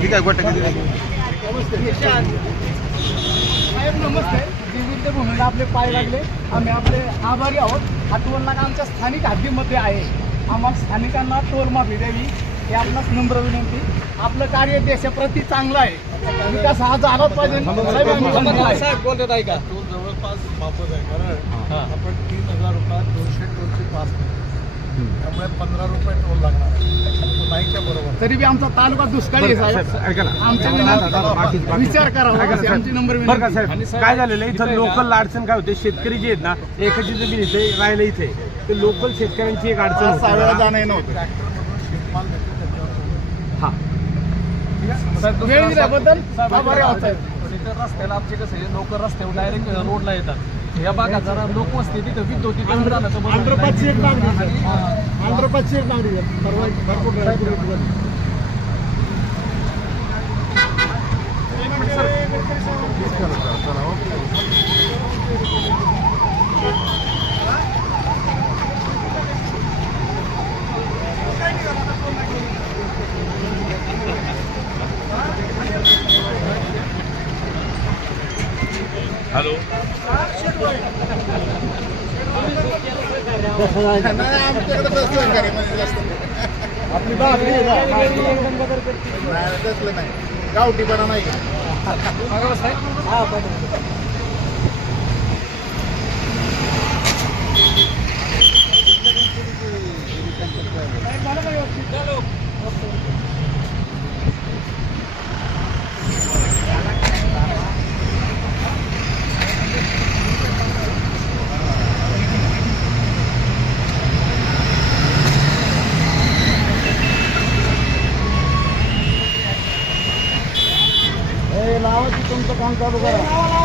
ठीक आहे गोटे नमस्ते. विविध म्हणून आपले पाय लागले, आम्ही आपले आभारी आहोत. हा टोल नाका आमच्या स्थानिक हद्दीमध्ये आहे. आम्हाला स्थानिकांना टोल माफी द्यावी ही आपणास नम्र विनंती. आपलं कार्य देशाप्रती चांगलं आहे. विकास हा झालाच पाहिजे. साहेब बोलतात ऐका. तो जवळपास माफच आहे, कारण आपण 3000 रुपयात 200 टोलची पास करतो. त्यामुळे 15 रुपये टोल लागणार तो नाहीच्या बरोबर. तरी बी आमचा तालुका दुष्काळी आहे. आमच्या विचार करावा अशी आमची नंबर बरं का साहेब, काय झालेलं आहे इथं लोकल अडचण काय होते, शेतकरी जे आहेत ना एकाची जमीन इथे राहिलं इथे, ते लोकल शेतकऱ्यांची एक अडचण होती. शेतमाल देतो त्याच्यावर हा वेळ दिल्याबद्दल आभारी आहोत साहेब. रस्त्याला आमचे कसं आहे, लोक रस्त्यावर डायरेक्ट रोडला येतात. या भागात जरा लोक वस्ती तिथं विद्युती झालं तर अंडरपासची एक मागणी अंडरपासची एक मागणी हॅलो आपली बाजरी गावठीपणा नाही. लावा की तुमचं काम चालू करा.